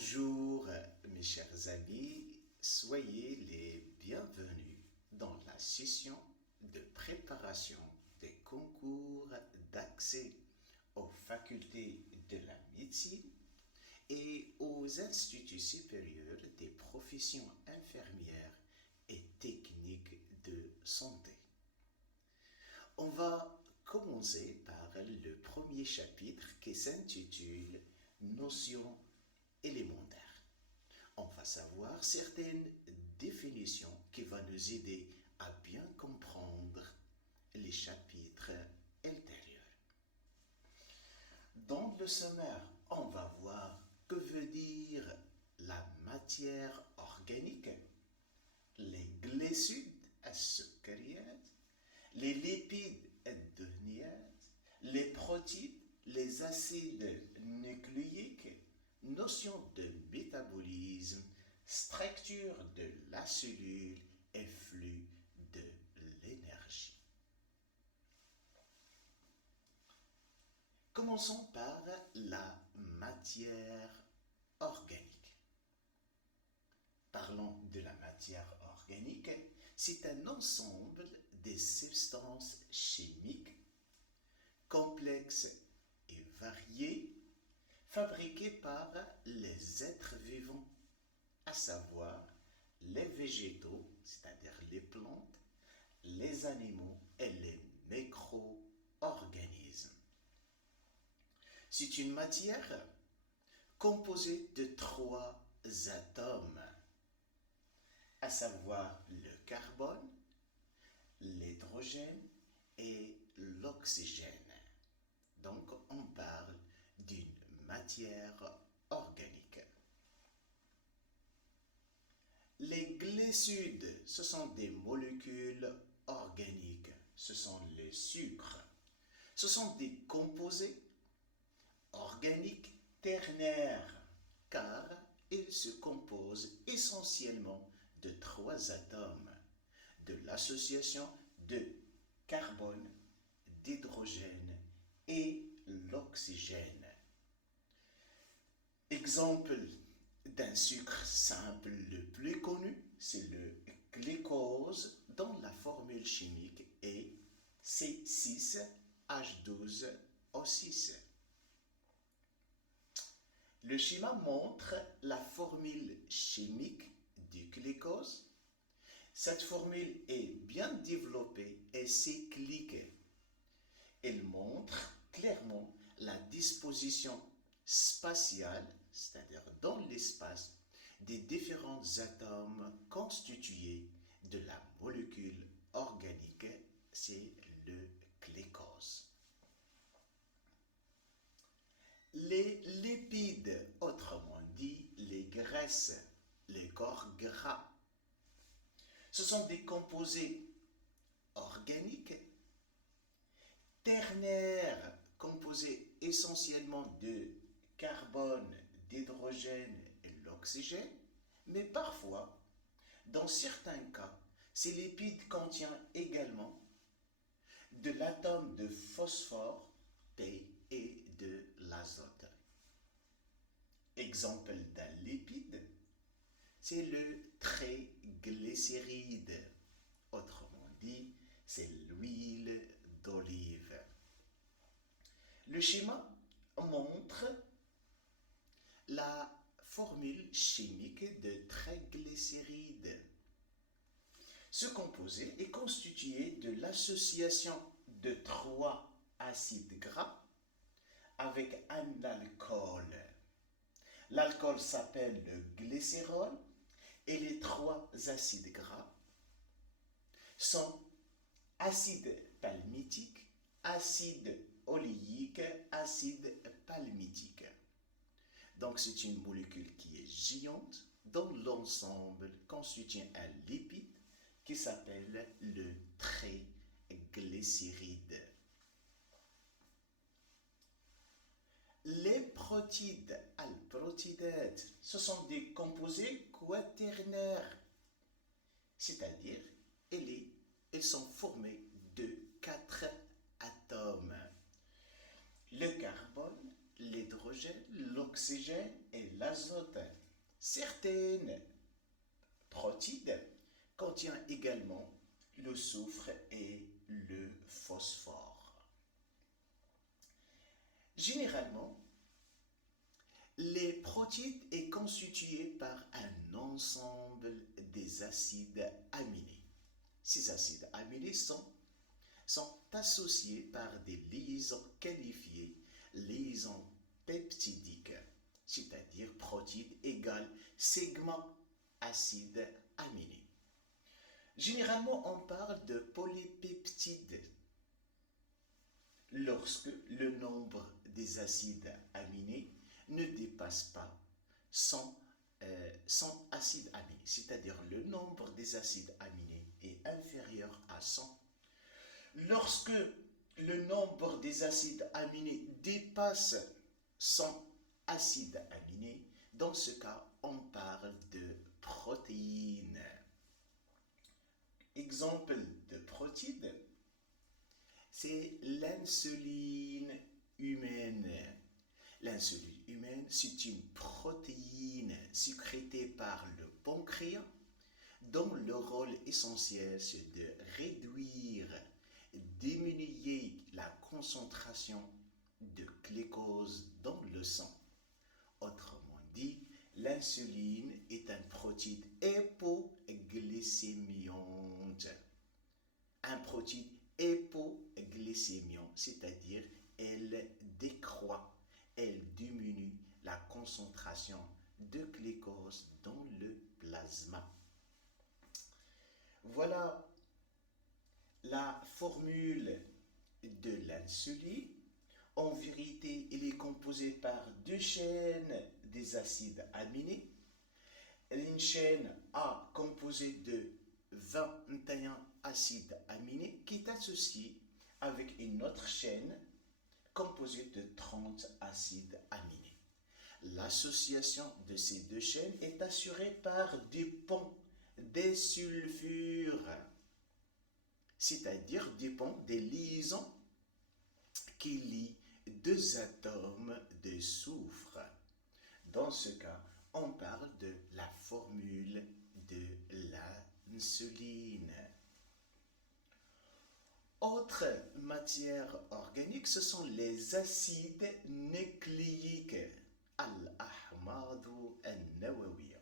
Bonjour mes chers amis, soyez les bienvenus dans la session de préparation des concours d'accès aux facultés de la médecine et aux instituts supérieurs des professions infirmières et techniques de santé. On va commencer par le premier chapitre qui s'intitule Notions élémentaires. On va savoir certaines définitions qui vont nous aider à bien comprendre les chapitres ultérieurs. Dans le sommaire, on va voir que veut dire la matière organique, les glucides السكريات, les lipides الدهنيات, les protéines, les acides nucléiques, notion de métabolisme, structure de la cellule et flux de l'énergie. Commençons par la matière organique. Parlons de la matière organique, c'est un ensemble de substances chimiques complexes et variées fabriquées par les êtres vivants, à savoir les végétaux, c'est-à-dire les plantes, les animaux et les micro-organismes. C'est une matière composée de 3 atomes, à savoir le carbone, l'hydrogène et l'oxygène. Donc on parle d'une matière organique. Les glucides, ce sont des molécules organiques, ce sont les sucres. Ce sont des composés organiques ternaires, car ils se composent essentiellement de 3 atomes, de l'association de carbone, d'hydrogène et l'oxygène. Exemple d'un sucre simple le plus connu, c'est le glucose dont la formule chimique est C6H12O6. Le schéma montre la formule chimique du glucose. Cette formule est bien développée et cyclique. Elle montre clairement la disposition spatiale, c'est-à-dire dans l'espace, des différents atomes constitués de la molécule organique, c'est le glucose. Les lipides, autrement dit les graisses, les corps gras, ce sont des composés organiques ternaires composés essentiellement de carbone, d'hydrogène et l'oxygène, mais parfois, dans certains cas, ces lipides contiennent également de l'atome de phosphore, P, et de l'azote. Exemple d'un lipide, c'est le triglycéride. Autrement dit, c'est l'huile d'olive. Le schéma montre la formule chimique de triglycéride. Ce composé est constitué de l'association de 3 acides gras avec un alcool. L'alcool s'appelle le glycérol et les 3 acides gras sont acide palmitique, acide oléique, acide palmitique. Donc c'est une molécule qui est géante dont l'ensemble constitue un lipide qui s'appelle le triglycéride. Les protides, alprotidates, ce sont des composés quaternaires, c'est-à-dire elles sont formées de 4 atomes. Le carbone, l'hydrogène, l'oxygène et l'azote. Certaines protides contiennent également le soufre et le phosphore. Généralement, les protides est constitué par un ensemble des acides aminés. Ces acides aminés sont associés par des liaisons qualifiées liaisons peptidiques, c'est-à-dire protides égale segment acide aminé. Généralement, on parle de polypeptides lorsque le nombre des acides aminés ne dépasse pas 100 acides aminés, c'est-à-dire le nombre des acides aminés est inférieur à 100. Lorsque le nombre des acides aminés dépasse 100 acides aminés, dans ce cas, on parle de protéines. Exemple de protéines, c'est l'insuline humaine. L'insuline humaine, c'est une protéine sécrétée par le pancréas dont le rôle essentiel c'est de réduire, diminuer la concentration de glucose dans le sang. Autrement dit, l'insuline est un protéine hypoglycémiante. Un protéine hypoglycémiante, c'est-à-dire elle décroît, elle diminue la concentration de glucose dans le plasma. Voilà la formule de l'insuline. En vérité, il est composé par deux chaînes des acides aminés. Une chaîne A composée de 21 acides aminés qui est associée avec une autre chaîne composée de 30 acides aminés. L'association de ces deux chaînes est assurée par des ponts, des sulfures, c'est-à-dire des ponts, des liaisons qui lient deux atomes de soufre. Dans ce cas, on parle de la formule de l'insuline. Autre matière organique, ce sont les acides nucléiques, al-ahmadu al-nawawiya.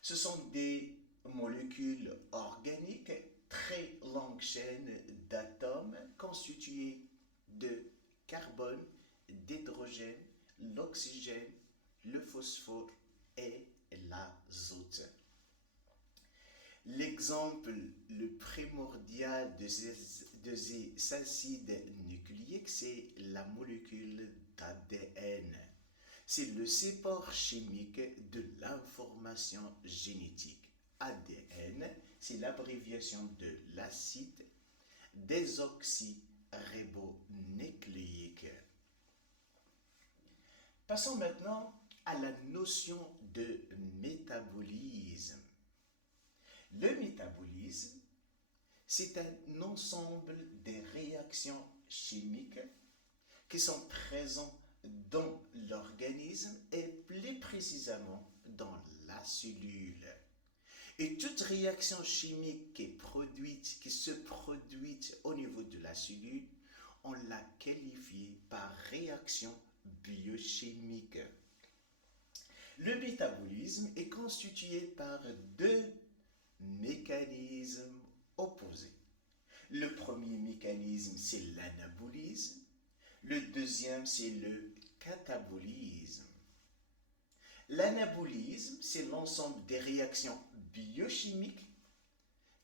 Ce sont des molécules organiques très longue chaîne d'atomes constituées de carbone, d'hydrogène, l'oxygène, le phosphore et l'azote. L'exemple le primordial de ces acides nucléiques, c'est la molécule d'ADN. C'est le support chimique de l'information génétique. ADN, c'est l'abréviation de l'acide désoxyribonucléique. Passons maintenant à la notion de métabolisme. Le métabolisme, c'est un ensemble de réactions chimiques qui sont présentes dans l'organisme et plus précisément dans la cellule. Et toute réaction chimique qui se produit au niveau de la cellule, on l'a qualifiée par réaction biochimique. Le métabolisme est constitué par deux mécanismes opposés. Le premier mécanisme, c'est l'anabolisme. Le deuxième, c'est le catabolisme. L'anabolisme, c'est l'ensemble des réactions biochimiques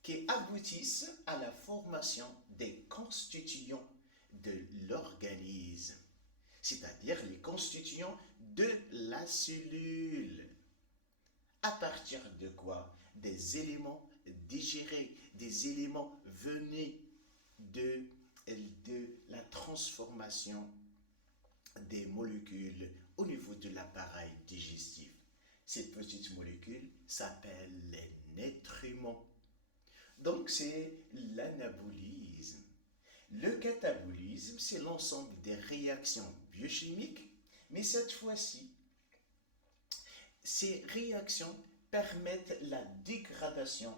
qui aboutissent à la formation des constituants de l'organisme, c'est-à-dire les constituants de la cellule. À partir de quoi? Des éléments digérés, des éléments venus de la transformation des molécules au niveau de l'appareil digestif. Ces petites molécules s'appellent les nutriments. Donc c'est l'anabolisme. Le catabolisme, c'est l'ensemble des réactions biochimiques Mais cette fois-ci, ces réactions permettent la dégradation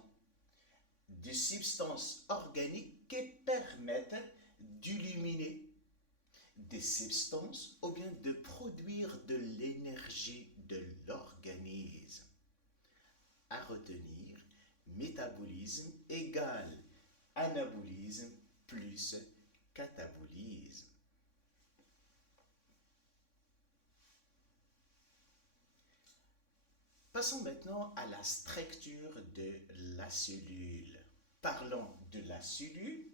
de substances organiques qui permettent d'éliminer des substances ou bien de produire de l'énergie de l'organisme. À retenir, métabolisme égale anabolisme plus catabolisme. Passons maintenant à la structure de la cellule. Parlons de la cellule.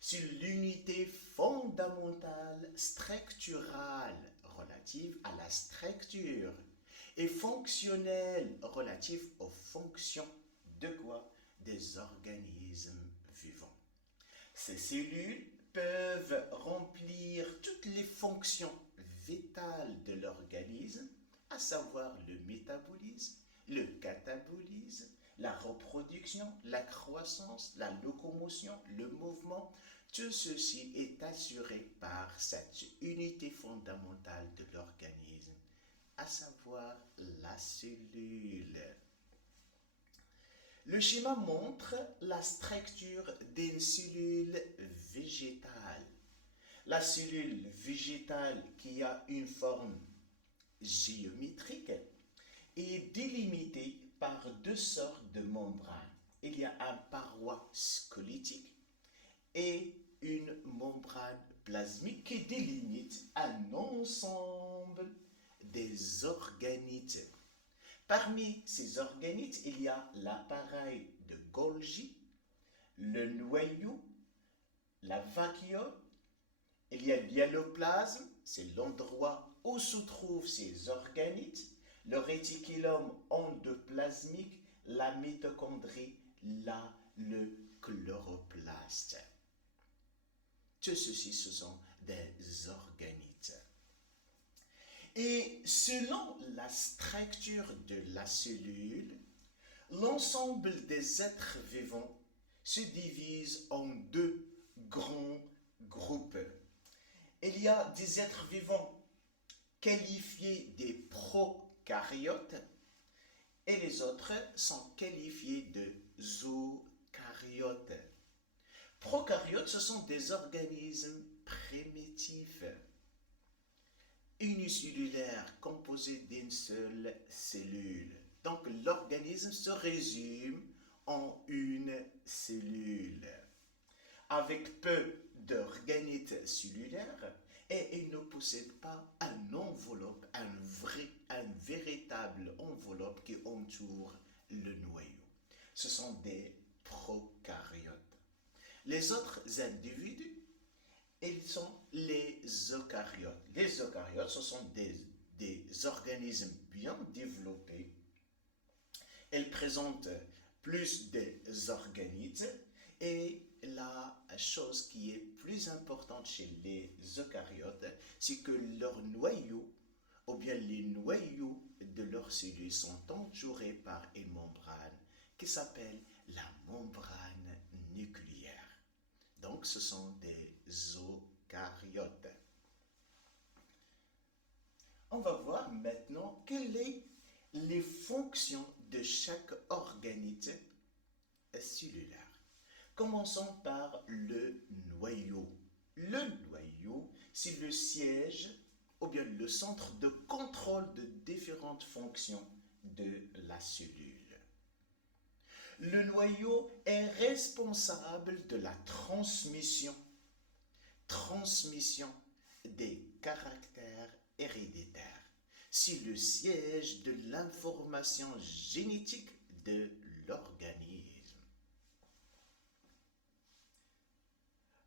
C'est l'unité fondamentale structurale relative à la structure et fonctionnelle relative aux fonctions de quoi? Des organismes vivants. Ces cellules peuvent remplir toutes les fonctions vitales de l'organisme, à savoir le métabolisme, le catabolisme, la reproduction, la croissance, la locomotion, le mouvement. Tout ceci est assuré par cette unité fondamentale de l'organisme, à savoir la cellule. Le schéma montre la structure d'une cellule végétale. La cellule végétale qui a une forme géométrique est délimitée par deux sortes de membranes. Il y a une paroi squelettique et une membrane plasmique qui délimite un ensemble des organites. Parmi ces organites, il y a l'appareil de Golgi, le noyau, la vacuole, il y a le hyaloplasme, c'est l'endroit où se trouvent ces organites, le réticulum endoplasmique, la mitochondrie, le chloroplaste. Tout ceci, ce sont des organites. Et selon la structure de la cellule, l'ensemble des êtres vivants se divise en deux grands groupes. Il y a des êtres vivants qualifiés des prokaryotes et les autres sont qualifiés de zookaryotes. Prokaryotes, ce sont des organismes primitifs, unicellulaires, composés d'une seule cellule. Donc l'organisme se résume en une cellule, avec peu d'organites cellulaires, et il ne possède pas une enveloppe, un véritable enveloppe qui entoure le noyau. Ce sont des prokaryotes. Les autres individus, ils sont les eucaryotes. Les eucaryotes, ce sont des organismes bien développés. Ils présentent plus des organites et la chose qui est plus importante chez les eucaryotes, c'est que leurs noyaux, ou bien les noyaux de leurs cellules sont entourés par une membrane qui s'appelle la membrane nucléaire. Donc ce sont des eucaryotes. On va voir maintenant quelles sont les fonctions de chaque organite cellulaire. Commençons par le noyau. Le noyau, c'est le siège ou bien le centre de contrôle de différentes fonctions de la cellule. Le noyau est responsable de la transmission des caractères héréditaires. C'est le siège de l'information génétique de l'organisme.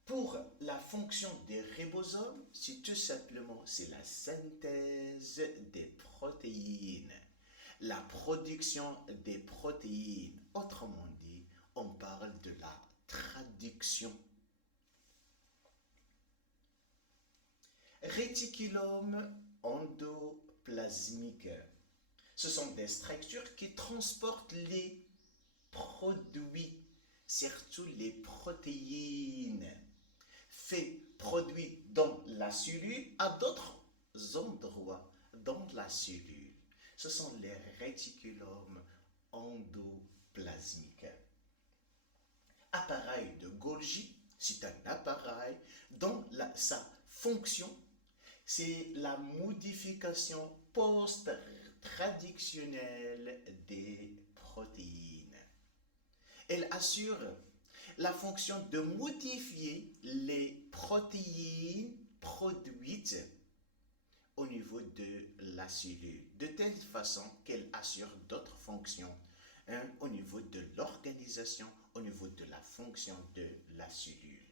Pour la fonction des ribosomes, c'est tout simplement la synthèse des protéines, la production des protéines. Autrement dit, on parle de la traduction. Réticulum endoplasmique. Ce sont des structures qui transportent les produits, surtout les protéines, produits dans la cellule à d'autres endroits dans la cellule. Ce sont les réticulums endoplasmiques. Appareil de Golgi, c'est un appareil dont sa fonction, c'est la modification post-traductionnelle des protéines. Elle assure la fonction de modifier les protéines produites au niveau de la cellule, de telle façon qu'elle assure d'autres fonctions au niveau de l'organisation, au niveau de la fonction de la cellule.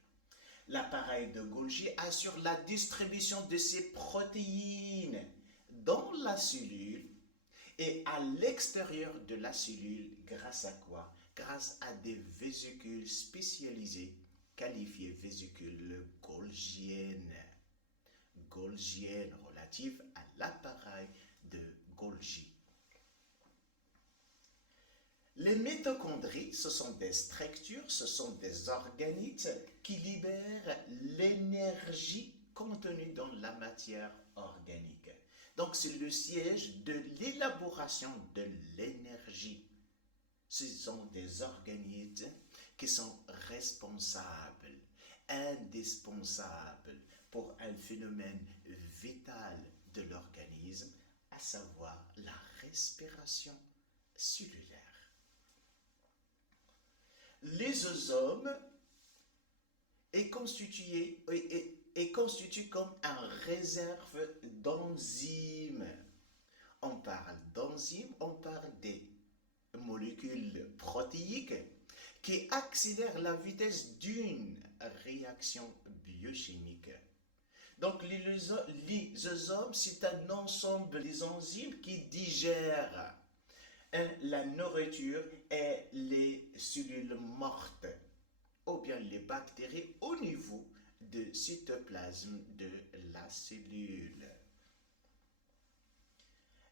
L'appareil de Golgi assure la distribution de ces protéines dans la cellule et à l'extérieur de la cellule grâce à quoi? Grâce à des vésicules spécialisées qualifiées vésicules golgiennes. Golgiennes relatives à l'appareil de Golgi. Les mitochondries, ce sont des structures, ce sont des organites qui libèrent l'énergie contenue dans la matière organique. Donc c'est le siège de l'élaboration de l'énergie. Ce sont des organites qui sont responsables, indispensables pour un phénomène vital de l'organisme, à savoir la respiration cellulaire. L'ésosome est constitué comme un réserve d'enzymes. On parle d'enzymes, on parle des molécules protéiques qui accélèrent la vitesse d'une réaction biochimique. Donc l'ésosome, c'est un ensemble des enzymes qui digèrent la nourriture et les cellules mortes, ou bien les bactéries au niveau du cytoplasme de la cellule.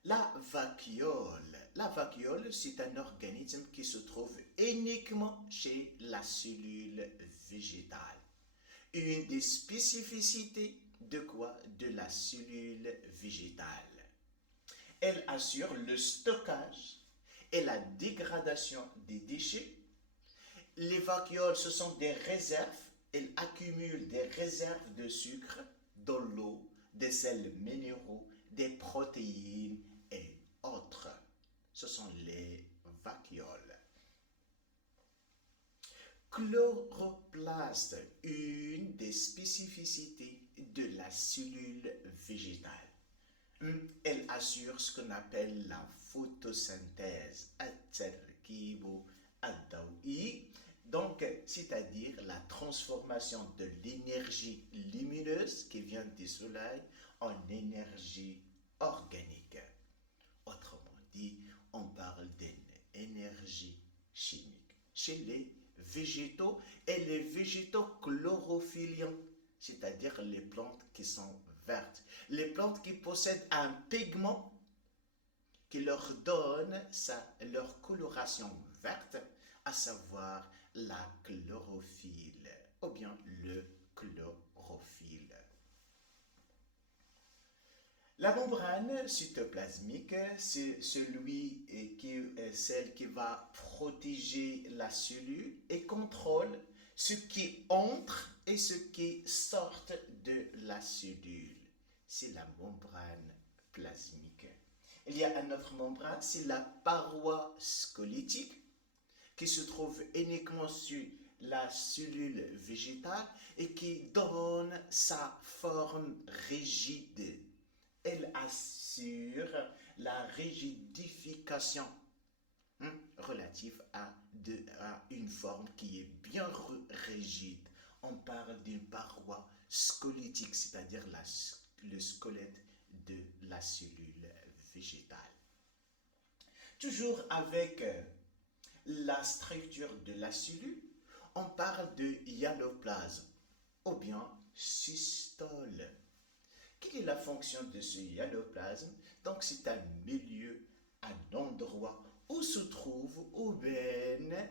La vacuole, c'est un organisme qui se trouve uniquement chez la cellule végétale. Une des spécificités de quoi? De la cellule végétale. Elle assure le stockage et la dégradation des déchets. Les vacuoles, ce sont des réserves. Elles accumulent des réserves de sucre, de l'eau, des sels minéraux, des protéines et autres. Ce sont les vacuoles. Chloroplaste, une des spécificités de la cellule végétale. Elle assure ce qu'on appelle la photosynthèse, donc c'est-à-dire la transformation de l'énergie lumineuse qui vient du soleil en énergie organique. Autrement dit, on parle d'une énergie chimique. Chez les végétaux et les végétaux chlorophylliens, c'est-à-dire les plantes qui sont vertes, les plantes qui possèdent un pigment qui leur donne leur coloration verte, à savoir la chlorophylle ou bien le chlorophylle. La membrane cytoplasmique, c'est celle qui va protéger la cellule et contrôle ce qui entre et ce qui sort de la cellule. C'est la membrane plasmique. Il y a une autre membrane, c'est la paroi squelettique qui se trouve uniquement sur la cellule végétale et qui donne sa forme rigide. Elle assure la rigidification relative à une forme qui est bien rigide. On parle d'une paroi squelettique, c'est-à-dire le squelette de la cellule végétale. Toujours avec la structure de la cellule, on parle de hyaloplasme ou bien cystole. Quelle est la fonction de ce hyaloplasme? Donc c'est un milieu, un endroit où se trouvent ou bien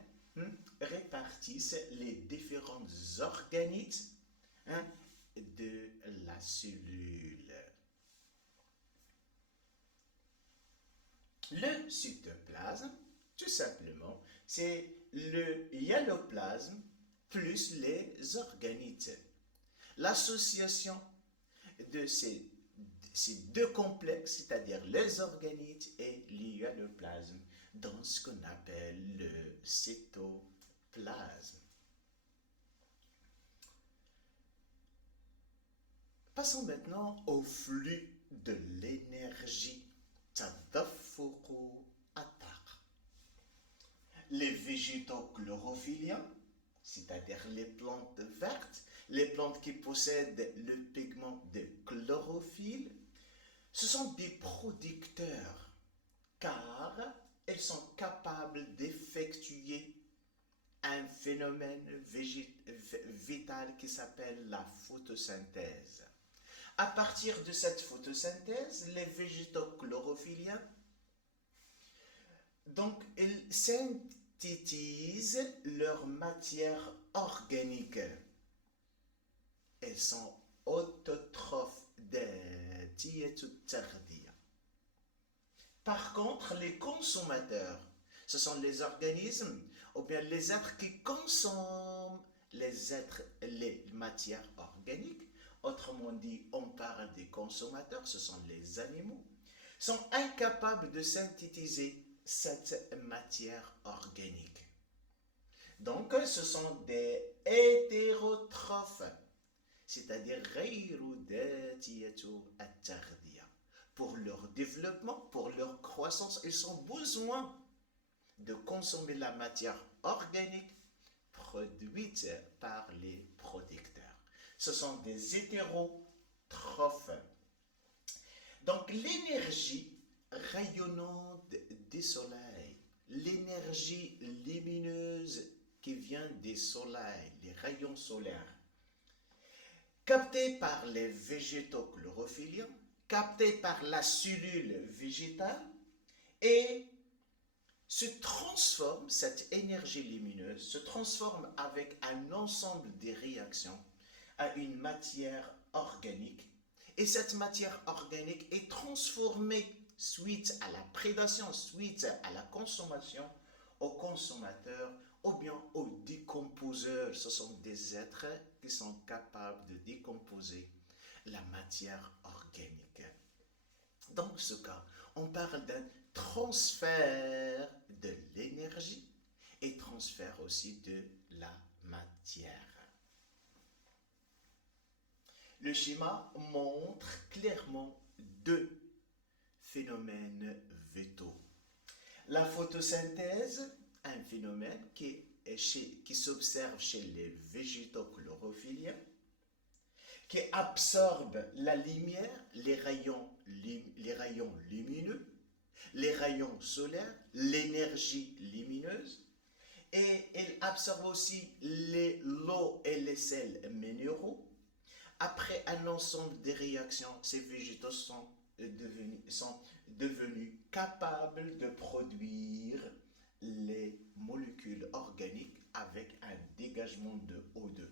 répartissent les différents organites de la cellule. Le cytoplasme, tout simplement, c'est le hyaloplasme plus les organites. L'association de ces deux complexes, c'est-à-dire les organites et l'hyaloplasme, dans ce qu'on appelle le cytoplasme. Passons maintenant au flux de l'énergie. Les végétaux chlorophylliens, c'est-à-dire les plantes vertes, les plantes qui possèdent le pigment de chlorophylle, ce sont des producteurs car elles sont capables d'effectuer un phénomène vital qui s'appelle la photosynthèse. À partir de cette photosynthèse, les végétaux chlorophylliens, donc, ils synthétisent leur matière organique. Elles sont autotrophes de diétotardia. Par contre, les consommateurs, ce sont les organismes ou bien les êtres qui consomment les matières organiques. Autrement dit, on parle des consommateurs, ce sont les animaux, sont incapables de synthétiser cette matière organique. Donc, ce sont des hétérotrophes, c'est-à-dire pour leur développement, pour leur croissance, ils ont besoin de consommer la matière organique produite par les producteurs. Ce sont des hétérotrophes. Donc, l'énergie rayonnante des soleils, l'énergie lumineuse qui vient des soleils, les rayons solaires, captée par les végétaux chlorophylliens, captée par la cellule végétale et se transforme, cette énergie lumineuse se transforme avec un ensemble de réactions à une matière organique. Et cette matière organique est transformée suite à la prédation, suite à la consommation, aux consommateurs ou bien aux décomposeurs. Ce sont des êtres qui sont capables de décomposer la matière organique. Dans ce cas, on parle d'un transfert de l'énergie et transfert aussi de la matière. Le schéma montre clairement deux phénomènes vitaux. La photosynthèse, un phénomène qui s'observe chez les végétaux chlorophylliens, qui absorbe la lumière, les rayons lumineux, les rayons solaires, l'énergie lumineuse, et il absorbe aussi l'eau et les sels minéraux. Après un ensemble de réactions, ces végétaux sont devenus capables de produire les molécules organiques avec un dégagement de O2.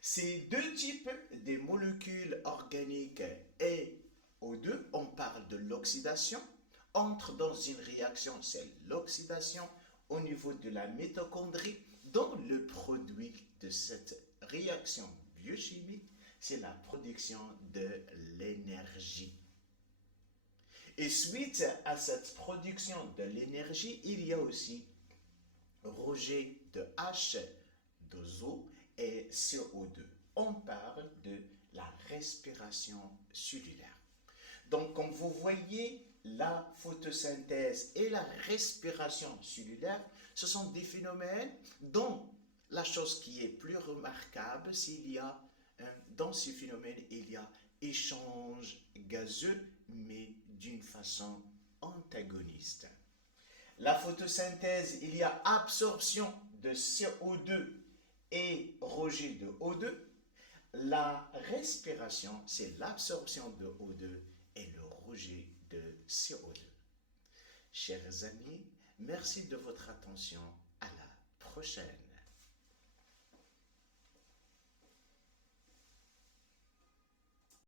Ces deux types de molécules organiques et O2, on parle de l'oxydation, entrent dans une réaction, c'est l'oxydation au niveau de la mitochondrie, dont le produit de cette réaction biochimique, c'est la production de l'énergie. Et suite à cette production de l'énergie, il y a aussi rejet de H2O et CO2. On parle de la respiration cellulaire. Donc, comme vous voyez, la photosynthèse et la respiration cellulaire, ce sont des phénomènes dont la chose qui est plus remarquable, dans ces phénomènes, il y a échange gazeux, mais d'une façon antagoniste. La photosynthèse, il y a absorption de CO2 et rejet de O2. La respiration, c'est l'absorption de O2 et le rejet de CO2. Chers amis, merci de votre attention. À la prochaine.